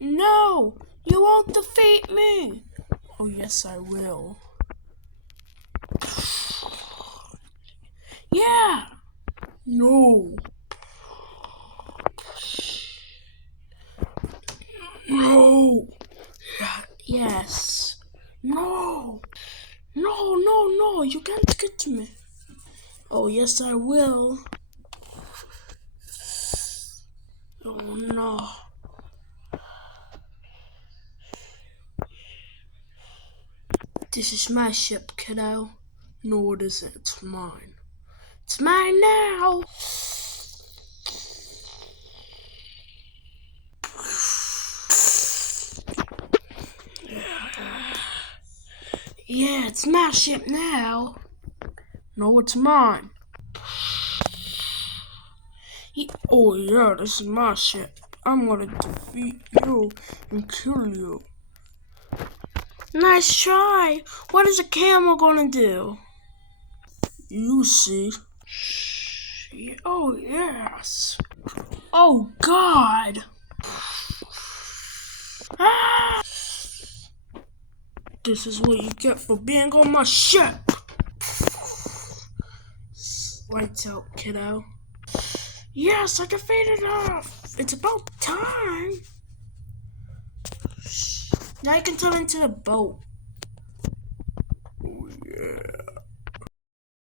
No! You won't defeat me! Oh, yes, I will. Yeah! No! No! Yes! No! No, no, no! You can't get to me! Oh, yes, I will. Oh, no. This is my ship, kiddo. No, it isn't. It's mine. It's mine now! Yeah, it's my ship now. No, it's mine. Oh yeah, this is my ship. I'm gonna defeat you and kill you. Nice try. What is a camel gonna do? You see. Oh yes. Oh God. Ah! This is what you get for being on my ship. Lights out, kiddo. Yes, I defeated her. It's about time. Now you can turn into the boat.